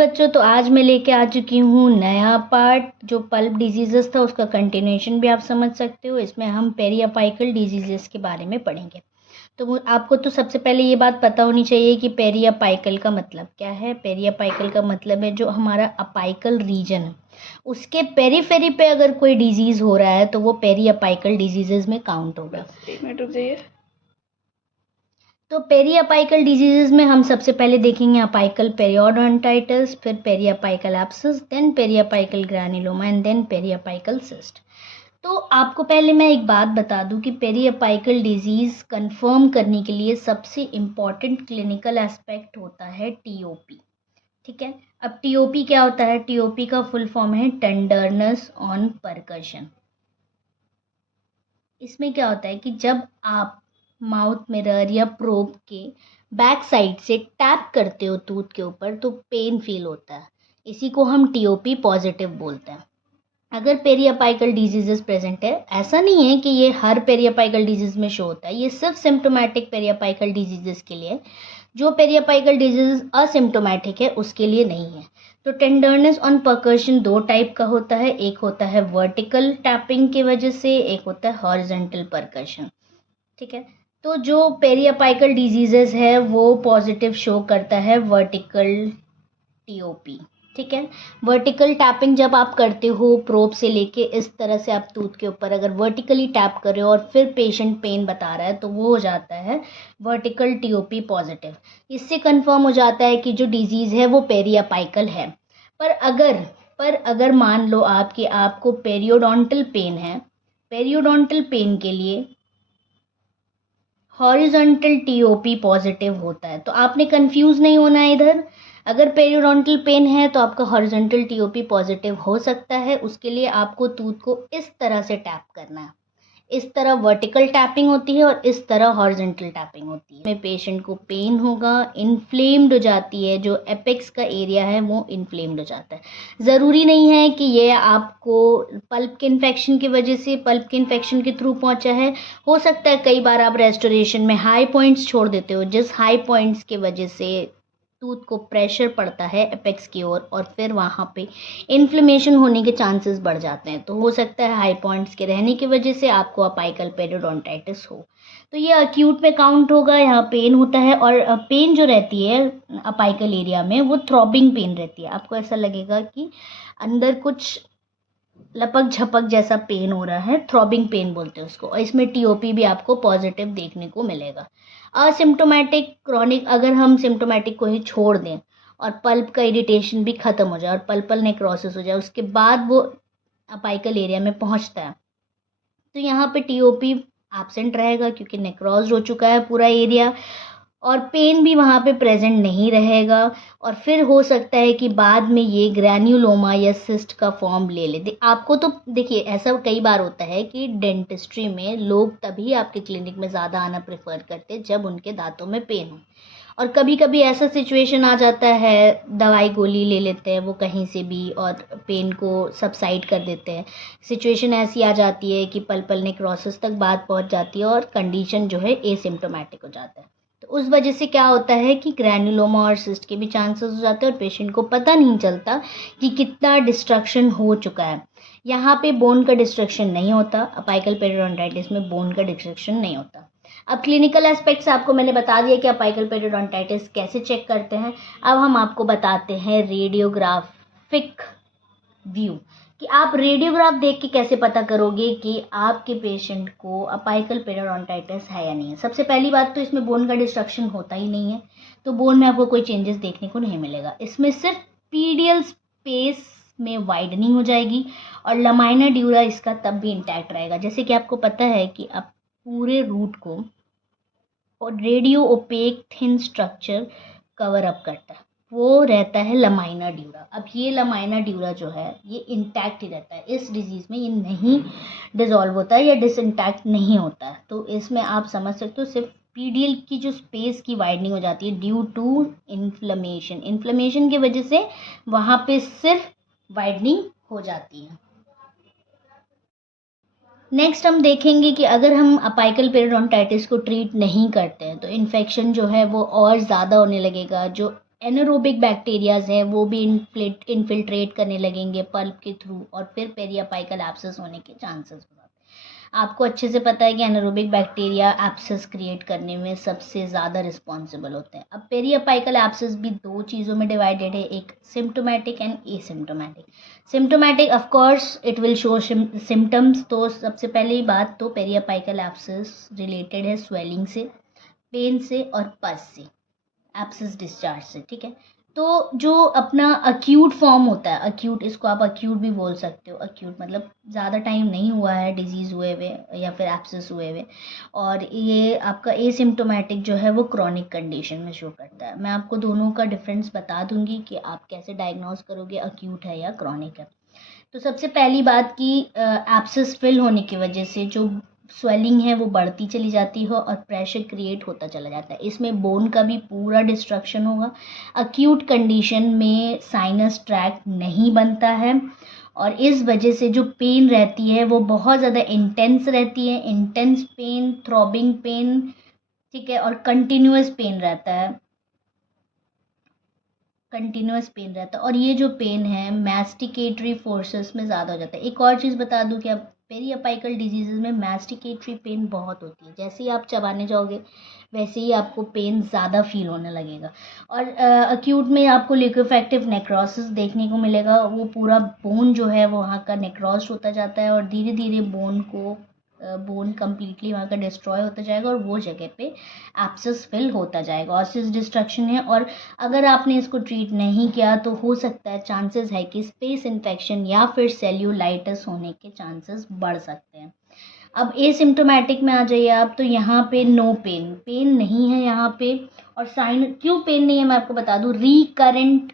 बच्चों, तो आज मैं लेके आ चुकी हूँ नया पार्ट। जो पल्प डिजीजेस था उसका कंटिन्यूएशन भी आप समझ सकते हो। इसमें हम पेरियापाइकल डिजीजेस के बारे में पढ़ेंगे। तो आपको तो सबसे पहले ये बात पता होनी चाहिए कि पेरियापाइकल का मतलब क्या है। पेरियापाइकल का मतलब है जो हमारा अपाइकल रीजन है उसके पेरीफेरी पे अगर कोई डिजीज हो रहा है तो वो पेरियापाइकल डिजीजेस में काउंट होगा। तो पेरियापाइकल डिजीजेस में हम सबसे पहले देखेंगे अपाइकल पेरियोडोंटाइटिस, फिर periapical abscess, then periapical granuloma and then periapical cyst. तो आपको पहले मैं एक बात बता दूं कि पेरियापाइकल डिजीज कंफर्म करने के लिए सबसे इम्पॉर्टेंट क्लिनिकल एस्पेक्ट होता है टीओपी। ठीक है, अब टीओपी क्या होता है? टीओपी का फुल फॉर्म है टेंडरनेस ऑन परकशन। इसमें क्या होता है कि जब आप माउथ मिरर या प्रोब के बैक साइड से टैप करते हो टूथ के ऊपर तो पेन फील होता है। इसी को हम टीओपी पॉजिटिव बोलते हैं। अगर पेरियापाइकल डिजीजेस प्रेजेंट है, ऐसा नहीं है कि ये हर पेरियापाइकल डिजीज में शो होता है, ये सिर्फ सिम्टोमेटिक पेरियापाइकल डिजीजेस के लिए। जो पेरियापाइकल डिजीज असिम्टोमेटिक है उसके लिए नहीं है। तो टेंडरनेस ऑन परकशन दो टाइप का होता है, एक होता है वर्टिकल टैपिंग की वजह से, एक होता है हॉरिजॉन्टल परकशन। ठीक है, तो जो पेरियापाइकल डिजीजेस है वो पॉजिटिव शो करता है वर्टिकल टीओपी। ठीक है, वर्टिकल टैपिंग जब आप करते हो प्रोब से लेके इस तरह से आप टूथ के ऊपर अगर वर्टिकली टैप कर रहे हो और फिर पेशेंट पेन बता रहा है तो वो हो जाता है वर्टिकल टीओपी पॉजिटिव। इससे कंफर्म हो जाता है कि जो डिजीज़ है वो पेरियापाइकल है। पर अगर मान लो आपकी आपको पेरियोडोंटल पेन है, पेरियोडोंटल पेन के लिए हॉरिजॉन्टल टीओपी पॉजिटिव होता है। तो आपने कंफ्यूज नहीं होना है इधर। अगर पेरियोडोंटल पेन है तो आपका हॉरिजॉन्टल टीओपी पॉजिटिव हो सकता है। उसके लिए आपको टूथ को इस तरह से टैप करना है। इस तरह वर्टिकल टैपिंग होती है और इस तरह हॉरिजॉन्टल टैपिंग होती है। में पेशेंट को पेन होगा, इन्फ्लेम्ड हो जाती है, जो एपेक्स का एरिया है वो इन्फ्लेम्ड हो जाता है। ज़रूरी नहीं है कि ये आपको पल्प के इन्फेक्शन की वजह से पल्प के इन्फेक्शन के थ्रू पहुंचा है। हो सकता है कई बार आप रेस्टोरेशन में हाई पॉइंट्स छोड़ देते हो, जिस हाई पॉइंट्स की वजह से टूथ को प्रेशर पड़ता है एपेक्स की ओर और फिर वहाँ पे इन्फ्लेमेशन होने के चांसेस बढ़ जाते हैं। तो हो सकता है हाई पॉइंट्स के रहने की वजह से आपको अपाइकल पेरियोडोंटाइटिस हो। तो ये अक्यूट में काउंट होगा। यहाँ पेन होता है और पेन जो रहती है अपाइकल एरिया में वो थ्रॉबिंग पेन रहती है। आपको ऐसा लगेगा कि अंदर कुछ लपक झपक जैसा पेन हो रहा है, थ्रॉबिंग पेन बोलते हैं उसको। और इसमें टीओपी भी आपको पॉजिटिव देखने को मिलेगा। असिम्टोमेटिक क्रॉनिक अगर हम सिम्टोमेटिक को ही छोड़ दें और पल्प का इरिटेशन भी खत्म हो जाए और पल्पल नेक्रोसिस हो जाए, उसके बाद वो अपाइकल एरिया में पहुंचता है तो यहाँ पे टीओपी एब्सेंट रहेगा क्योंकि नेक्रोज हो चुका है पूरा एरिया और पेन भी वहाँ पे प्रेजेंट नहीं रहेगा। और फिर हो सकता है कि बाद में ये ग्रैन्युलोमा या सिस्ट का फॉर्म ले ले। आपको तो देखिए ऐसा कई बार होता है कि डेंटिस्ट्री में लोग तभी आपके क्लिनिक में ज़्यादा आना प्रेफर करते हैं जब उनके दांतों में पेन हो। और कभी कभी ऐसा सिचुएशन आ जाता है, दवाई गोली ले लेते हैं वो कहीं से भी और पेन को सबसाइड कर देते हैं। सिचुएशन ऐसी आ जाती है कि पल्पल नेक्रोसिस तक बात पहुंच जाती है और कंडीशन जो है एसिम्प्टोमेटिक हो जाता है। तो उस वजह से क्या होता है कि ग्रैन्युलोमा और सिस्ट के भी चांसेस हो जाते हैं और पेशेंट को पता नहीं चलता कि कितना डिस्ट्रक्शन हो चुका है। यहाँ पे बोन का डिस्ट्रक्शन नहीं होता, अपाइकल पेरियोडोंटाइटिस में बोन का डिस्ट्रक्शन नहीं होता। अब क्लिनिकल एस्पेक्ट्स आपको मैंने बता दिया कि अपाइकल पेरियोडोंटाइटिस कैसे चेक करते हैं। अब हम आपको बताते हैं रेडियोग्राफिक व्यू कि आप रेडियोग्राफ देख के कैसे पता करोगे कि आपके पेशेंट को अपाइकल पेरियोडोंटाइटिस है या नहीं है। सबसे पहली बात तो इसमें बोन का डिस्ट्रक्शन होता ही नहीं है, तो बोन में आपको कोई चेंजेस देखने को नहीं मिलेगा। इसमें सिर्फ पीडियल स्पेस में वाइडनिंग हो जाएगी और लमाइना ड्यूरा इसका तब भी इंटैक्ट रहेगा। जैसे कि आपको पता है कि आप पूरे रूट को और radio OPEC thin structure cover up करता है, वो रहता है लमाइना ड्यूरा। अब ये लमाइना ड्यूरा जो है ये इंटैक्ट ही रहता है। इस डिजीज़ में ये नहीं डिसॉल्व होता है या डिसइंटैक्ट नहीं होता है। तो इसमें आप समझ सकते हो सिर्फ पीडियल की जो स्पेस की वाइडनिंग हो जाती है ड्यू टू इन्फ्लेमेशन की वजह से वहाँ पे सिर्फ वाइडनिंग हो जाती है। नेक्स्ट हम देखेंगे कि अगर हम अपाइकल पेरियोडोंटाइटिस को ट्रीट नहीं करते हैं तो इन्फेक्शन जो है वो और ज़्यादा होने लगेगा। जो एनारोबिक बैक्टीरियाज हैं वो भी इन्फिल्ट्रेट करने लगेंगे पल्प के थ्रू, और फिर पेरियापाइकल एब्सेस होने के चांसेस हो जाते हैं। आपको अच्छे से पता है कि एनारोबिक बैक्टीरिया एब्सेस क्रिएट करने में सबसे ज़्यादा रिस्पॉन्सिबल होते हैं। अब पेरियापाइकल एब्सेस भी दो चीज़ों में डिवाइडेड है, एक symptomatic and asymptomatic. Symptomatic of course it will show symptoms. तो सबसे पहली बात तो पेरियापाइकल एब्सेस रिलेटेड है स्वेलिंग से, पेन से और पस से, एब्सेस डिस्चार्ज से, ठीक है। तो जो अपना अक्यूट फॉर्म होता है, अक्यूट, इसको आप अक्यूट भी बोल सकते हो। अक्यूट मतलब ज़्यादा टाइम नहीं हुआ है डिजीज़ हुए हुए या फिर एब्सेस हुए हुए, और ये आपका एसिम्टोमेटिक जो है वो क्रॉनिक कंडीशन में शो करता है। मैं आपको दोनों का डिफरेंस बता दूंगी कि आप कैसे डायग्नोज करोगे अक्यूट है या क्रॉनिक है। तो सबसे पहली बात कि एब्सेस फिल होने की वजह से जो स्वेलिंग है वो बढ़ती चली जाती है और प्रेशर क्रिएट होता चला जाता है। इसमें बोन का भी पूरा डिस्ट्रक्शन होगा। अक्यूट कंडीशन में साइनस ट्रैक्ट नहीं बनता है, और इस वजह से जो पेन रहती है वो बहुत ज़्यादा इंटेंस रहती है, इंटेंस पेन, थ्रॉबिंग पेन, ठीक है, और कंटिन्यूस पेन रहता है, कंटिन्यूस पेन रहता है। और ये जो पेन है मैस्टिकेटरी फोर्सेस में ज़्यादा हो जाता है। एक और चीज़ बता दूं कि आप पेरियापाइकल डिजीज़ में मैस्टिकेटरी पेन बहुत होती है, जैसे ही आप चबाने जाओगे वैसे ही आपको पेन ज़्यादा फील होने लगेगा। और अक्यूट में आपको लिक्विफेक्टिव नेक्रोसिस देखने को मिलेगा। वो पूरा बोन जो है वो वहाँ का नेक्रोस होता जाता है और धीरे धीरे बोन कम्प्लीटली वहाँ का डिस्ट्रॉय होता जाएगा और वो जगह पे एब्सेस फिल होता जाएगा। ऑसिस डिस्ट्रक्शन है, और अगर आपने इसको ट्रीट नहीं किया तो हो सकता है, चांसेस है कि स्पेस इन्फेक्शन या फिर सेल्यूलाइटिस होने के चांसेस बढ़ सकते हैं। अब एसिम्टोमेटिक में आ जाइए आप, तो यहाँ पे नो पेन, पेन नहीं है यहाँ पे। और साइन क्यों पेन नहीं है मैं आपको बता दूँ, रिकरेंट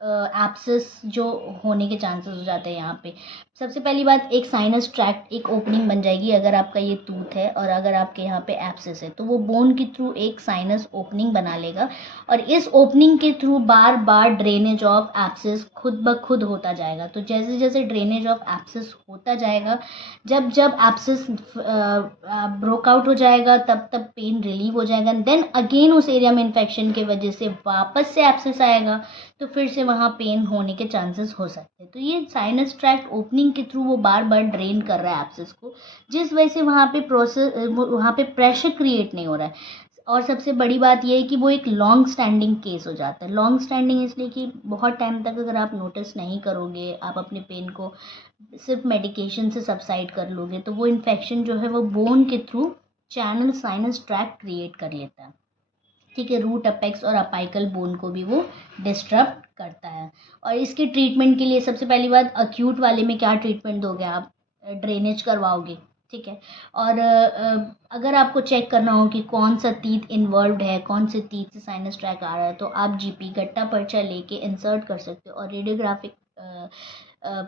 एब्सेस जो होने के चांसेस हो जाते हैं यहाँ पे। सबसे पहली बात, एक साइनस ट्रैक्ट, एक ओपनिंग बन जाएगी अगर आपका ये टूथ है और अगर आपके यहाँ पे एब्सेस है, तो वो बोन के थ्रू एक साइनस ओपनिंग बना लेगा, और इस ओपनिंग के through bar bar drainage of abscess खुद ब खुद होता जाएगा। तो जैसे जैसे ड्रेनेज ऑफ एब्सेस होता जाएगा, जब जब एब्सेस ब्रोक आउट हो जाएगा तब तब पेन रिलीव हो जाएगा, देन अगेन उस एरिया में इन्फेक्शन की वजह से वापस से एब्सेस आएगा, तो फिर से वहाँ पेन होने के चांसेस हो सकते हैं। तो ये साइनस ट्रैक्ट ओपनिंग के थ्रू वो बार बार ड्रेन कर रहा है एब्सेस को, जिस वजह से वहाँ पे प्रेशर क्रिएट नहीं हो रहा है। और सबसे बड़ी बात यह है कि वो एक लॉन्ग स्टैंडिंग केस हो जाता है। लॉन्ग स्टैंडिंग इसलिए कि बहुत टाइम तक अगर आप नोटिस नहीं करोगे, आप अपने पेन को सिर्फ मेडिकेशन से सबसाइड कर लोगे, तो वो इन्फेक्शन जो है वो बोन के through channel sinus tract create कर लेता है, ठीक है। रूट अपेक्स और अपाइकल बोन को भी वो डिस्टर्ब करता है। और इसके ट्रीटमेंट के लिए सबसे पहली बात, अक्यूट वाले में क्या ट्रीटमेंट दोगे आप, ड्रेनेज करवाओगे, ठीक है। और अगर आपको चेक करना हो कि कौन सा टीथ इन्वॉल्व्ड है, कौन से टीथ से साइनस ट्रैक आ रहा है, तो आप जीपी गट्टा पर्चा लेके इंसर्ट कर सकते हो और रेडियोग्राफिक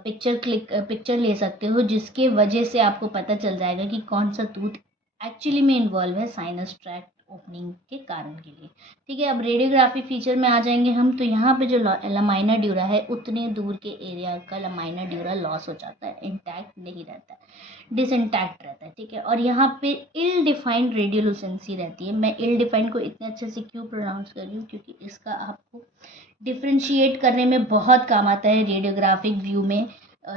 पिक्चर ले सकते हो, जिसके वजह से आपको पता चल जाएगा कि कौन सा टूथ एक्चुअली में इन्वॉल्व है साइनस ट्रैक्ट ओपनिंग के कारण के लिए, ठीक है। अब रेडियोग्राफी फीचर में आ जाएंगे हम, तो यहाँ पे जो लमाइना ड्यूरा है उतने दूर के एरिया का लमाइना ड्यूरा लॉस हो जाता है, इंटैक्ट नहीं रहता है, डिसइंटैक्ट रहता है, ठीक है। और यहाँ पे इल डिफाइंड रेडियोलुसेंसी रहती है। मैं इल डिफाइंड को इतने अच्छे से क्यों प्रोनाउंस कर रही हूँ, क्योंकि इसका आपको डिफ्रेंशिएट करने में बहुत काम आता है रेडियोग्राफिक व्यू में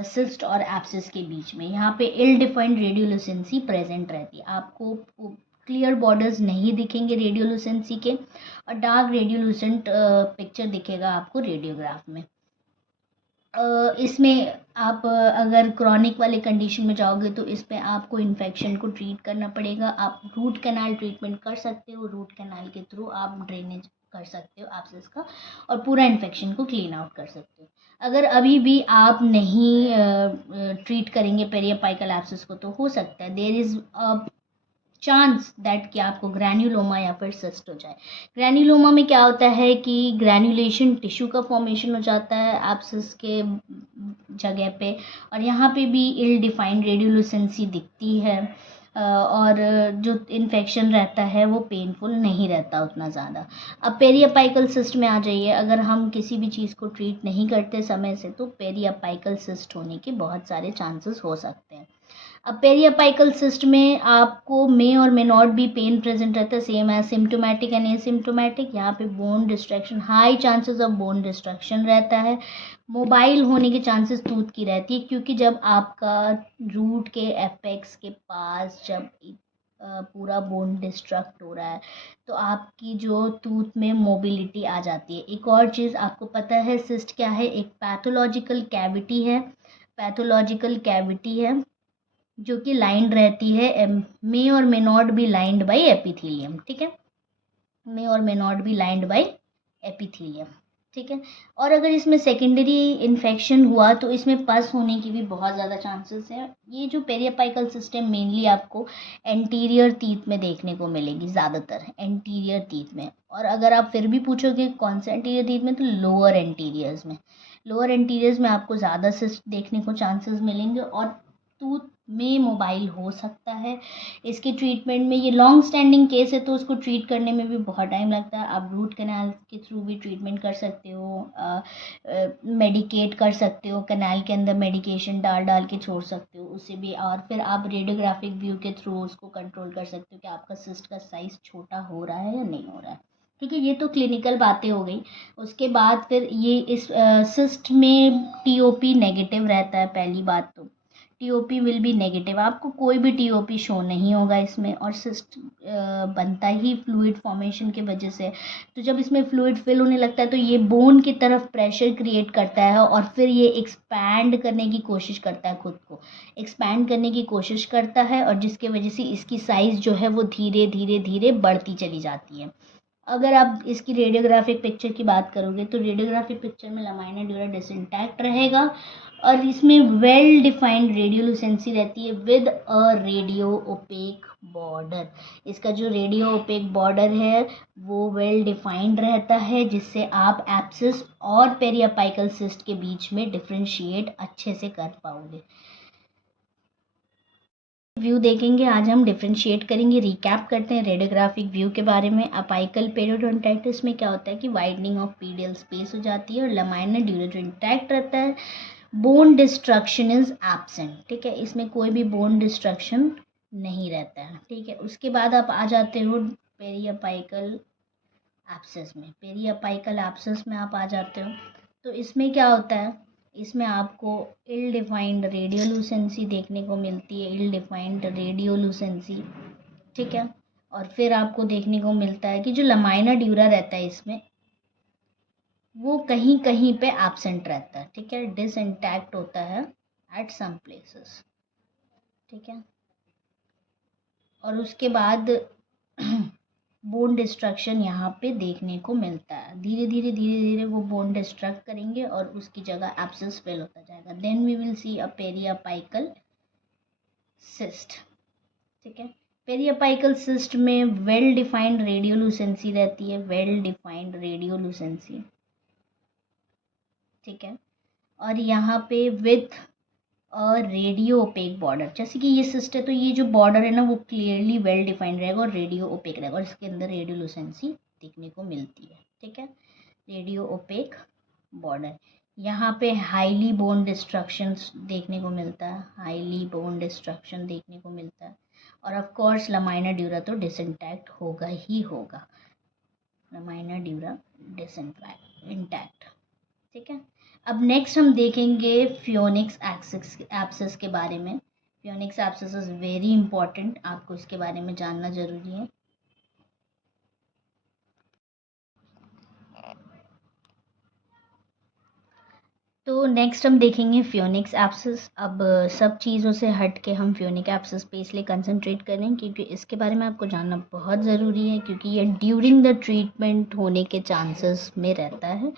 सिस्ट और एब्सेस के बीच में। यहाँ पे इल डिफाइंड रेडियोलुसेंसी प्रेजेंट रहती है, आपको क्लियर बॉर्डर्स नहीं दिखेंगे रेडियोलुसेंसी के, और डार्क रेडियोलुसेंट पिक्चर दिखेगा आपको रेडियोग्राफ में। इसमें आप अगर क्रॉनिक वाले कंडीशन में जाओगे तो इस पे आपको इन्फेक्शन को ट्रीट करना पड़ेगा। आप रूट कैनाल ट्रीटमेंट कर सकते हो, रूट कैनाल के थ्रू आप ड्रेनेज कर सकते हो एब्सेस का और पूरा इन्फेक्शन को क्लीन आउट कर सकते हो। अगर अभी भी आप नहीं ट्रीट करेंगे पेरियापाइकल एब्सेस को, तो हो सकता है there is a chance that कि आपको ग्रैन्युलोमा या फिर सिस्ट हो जाए। ग्रैन्युलोमा में क्या होता है कि ग्रैन्युलेशन टिश्यू का फॉर्मेशन हो जाता है एब्सेस के जगह पे, और यहाँ पे भी इल डिफाइंड रेडियोलुसेंसी दिखती है, और जो इन्फेक्शन रहता है वो पेनफुल नहीं रहता उतना ज़्यादा। अब पेरियापाइकल सिस्ट में आ जाइए, अगर हम किसी भी चीज़ को ट्रीट नहीं करते समय से, तो पेरियापाइकल सिस्ट होने के बहुत सारे चांसेस हो सकते हैं। अब पेरियापाइकल सिस्ट में आपको मे और may not be pain present रहता है, same as symptomatic and asymptomatic. यहाँ पे bone distraction, high chances of bone destruction रहता है। मोबाइल होने के चांसेस टूथ की रहती है, क्योंकि जब आपका रूट के एपेक्स के पास जब पूरा बोन डिस्ट्रक्ट हो रहा है तो आपकी जो टूथ में मोबिलिटी आ जाती है। एक और चीज़ आपको पता है सिस्ट क्या है, एक पैथोलॉजिकल कैविटी है। पैथोलॉजिकल कैविटी है जो कि लाइंड रहती है, मे और may not B lined by epithelium, ठीक है, मे और may not B lined by epithelium, ठीक है। और अगर इसमें सेकेंडरी इन्फेक्शन हुआ तो इसमें पस होने की भी बहुत ज़्यादा चांसेस है। ये जो पेरियापाइकल सिस्टम मेनली आपको एंटीरियर टीथ में देखने को मिलेगी, ज़्यादातर एंटीरियर टीथ में। और अगर आप फिर भी पूछोगे कौन से एंटीरियर टीथ में, तो लोअर एंटीरियर्स में। लोअर एंटीरियर्स में आपको ज़्यादा सिस्ट देखने को चांसेस मिलेंगे और टूथ में मोबाइल हो सकता है। इसके ट्रीटमेंट में, ये लॉन्ग स्टैंडिंग केस है तो उसको ट्रीट करने में भी बहुत टाइम लगता है। आप रूट कैनाल के थ्रू भी ट्रीटमेंट कर सकते हो, मेडिकेट कर सकते हो, कैनाल के अंदर मेडिकेशन डाल डाल के छोड़ सकते हो उससे भी। और फिर आप रेडियोग्राफिक व्यू के थ्रू उसको कंट्रोल कर सकते हो कि आपका सिस्ट का साइज़ छोटा हो रहा है या नहीं हो रहा है, ठीक है। ये तो क्लिनिकल बातें हो गई। उसके बाद फिर ये इस सिस्ट में टीओपी नेगेटिव रहता है। पहली बात तो टीओपी विल बी नेगेटिव, आपको कोई भी टीओपी शो नहीं होगा इसमें। और सिस्ट बनता ही फ्लूइड फॉर्मेशन की वजह से, तो जब इसमें फ्लूइड फिल होने लगता है तो ये बोन की तरफ प्रेशर क्रिएट करता है और फिर ये एक्सपैंड करने की कोशिश करता है, खुद को एक्सपैंड करने की कोशिश करता है, और जिसके वजह से इसकी साइज़ जो है वो धीरे धीरे धीरे बढ़ती चली जाती है। अगर आप इसकी रेडियोग्राफिक पिक्चर की बात करोगे तो रेडियोग्राफिक पिक्चर में लमाइना ड्यूरा डिसइंटैक्ट रहेगा और इसमें वेल डिफाइंड रेडियोलुसेंसी रहती है with a radio OPEC border. इसका जो रेडियो ओपेक बॉर्डर है वो वेल डिफाइंड रहता है, जिससे आप एब्सिस और पेरियापाइकल सिस्ट के बीच में डिफ्रेंशिएट अच्छे से कर पाओगे। व्यू देखेंगे आज हम, डिफरेंशिएट करेंगे, रिकैप करते हैं रेडियोग्राफिक व्यू के बारे में। अपाइकल पेरियोडोंटाइटिस में क्या होता है कि वाइडनिंग ऑफ पीडियल स्पेस हो जाती है और लमाइना ड्यूरा जो इंटैक्ट रहता है। बोन डिस्ट्रक्शन इज एब्सेंट, ठीक है, इसमें कोई भी बोन डिस्ट्रक्शन नहीं रहता है, ठीक है। उसके बाद आप आ जाते हो पेरियापाइकल एब्सेस में। पेरियापाइकल एब्सेस में आप आ जाते हो तो इसमें क्या होता है, इसमें आपको इल डिफाइंड रेडियोलुसेंसी देखने को मिलती है, इल डिफाइंड रेडियोलुसेंसी, ठीक है। और फिर आपको देखने को मिलता है कि जो लमाइना ड्यूरा रहता है इसमें वो कहीं कहीं पे एब्सेंट रहता है, ठीक है, डिसइंटैक्ट होता है एट सम प्लेसेस, ठीक है। और उसके बाद बोन डिस्ट्रक्शन यहाँ पे देखने को मिलता है। धीरे धीरे वो बोन डिस्ट्रक्ट करेंगे और उसकी जगह एब्सेस फिल होता जाएगा। Then we will see a periapical cyst, ठीक है। पेरियापाइकल सिस्ट में वेल डिफाइंड रेडियोलुसेंसी रहती है, वेल डिफाइंड रेडियोलुसेंसी, ठीक है। और यहाँ पे विथ रेडियो ओपेक बॉर्डर, जैसे कि ये सिस्ट है तो ये जो बॉर्डर है ना वो क्लियरली वेल डिफाइंड रहेगा और रेडियो ओपेक रहेगा और इसके अंदर रेडियोलुसेंसी देखने को मिलती है, ठीक है। रेडियो ओपेक बॉर्डर, यहाँ पे हाईली बोन डिस्ट्रक्शन देखने को मिलता है, हाईली बोन डिस्ट्रक्शन देखने को मिलता है। और ऑफ कोर्स लमाइना ड्यूरा तो डिसइंटैक्ट होगा ही होगा, लमाइना ड्यूरा डिसइंटैक्ट, ठीक है। अब नेक्स्ट हम देखेंगे फ्योनिक्स एब्सेस के बारे में। Phoenix abscess is very important, आपको इसके बारे में जानना जरूरी है। तो नेक्स्ट हम देखेंगे फ्योनिक्स एब्सेस। अब सब चीज़ों से हट के हम फ्योनिक एब्सेस पे इसलिए कंसंट्रेट करें क्योंकि इसके बारे में आपको जानना बहुत ज़रूरी है, क्योंकि ये ड्यूरिंग द ट्रीटमेंट होने के चांसेस में रहता है।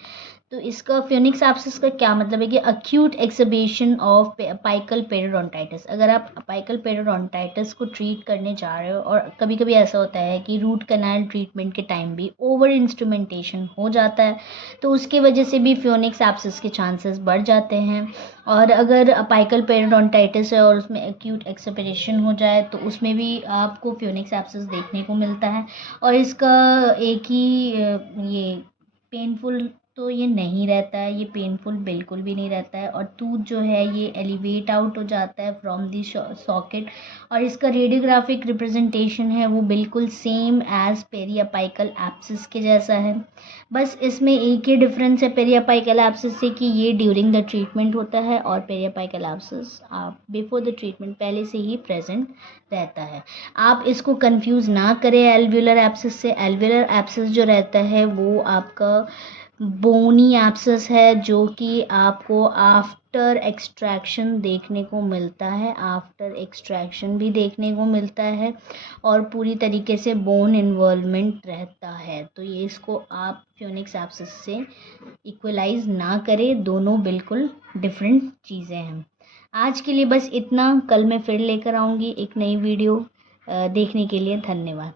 तो इसका फ्योनिक्स एब्सेस का क्या मतलब है कि अक्यूट एक्सर्बेशन ऑफ अपाइकल पेरियोडोंटाइटिस। अगर आप अपाइकल पेरियोडोंटाइटिस को ट्रीट करने जा रहे हो और कभी कभी ऐसा होता है कि रूट कैनाल ट्रीटमेंट के टाइम भी ओवर इंस्ट्रूमेंटेशन हो जाता है, तो उसके वजह से भी फ्योनिक्स एब्सेस के चांसेस बढ़ जाते हैं। और अगर अपाइकल पेरियोडोंटाइटिस है और उसमें एक्यूट एक्सर्बेशन हो जाए तो उसमें भी आपको फ्योनिक्स एब्सेस देखने को मिलता है। और इसका एक ही ये पेनफुल तो ये नहीं रहता है, ये पेनफुल बिल्कुल भी नहीं रहता है, और टूथ जो है ये एलिवेट आउट हो जाता है फ्रॉम दी सॉकेट, और इसका रेडियोग्राफिक रिप्रेजेंटेशन है वो बिल्कुल सेम एज पेरियापाइकल एब्सिस के जैसा है। बस इसमें एक ही डिफरेंस है पेरियापाइकल एब्सिस से कि ये ड्यूरिंग द ट्रीटमेंट होता है, और पेरियापाइकल एब्सिस आप बिफोर द ट्रीटमेंट पहले से ही प्रेजेंट रहता है। आप इसको कंफ्यूज ना करें एल्व्यूलर एब्सिस से। एल्व्यूलर एब्सिस जो रहता है वो आपका बोनी एब्सेस है, जो कि आपको आफ्टर एक्सट्रैक्शन देखने को मिलता है, आफ्टर एक्सट्रैक्शन भी देखने को मिलता है, और पूरी तरीके से बोन इन्वॉल्वमेंट रहता है। तो ये इसको आप फ्यूनिक्स एब्सेस से इक्वलाइज ना करें, दोनों बिल्कुल डिफरेंट चीज़ें हैं। आज के लिए बस इतना, कल मैं फिर लेकर आऊँगी एक नई वीडियो। देखने के लिए धन्यवाद।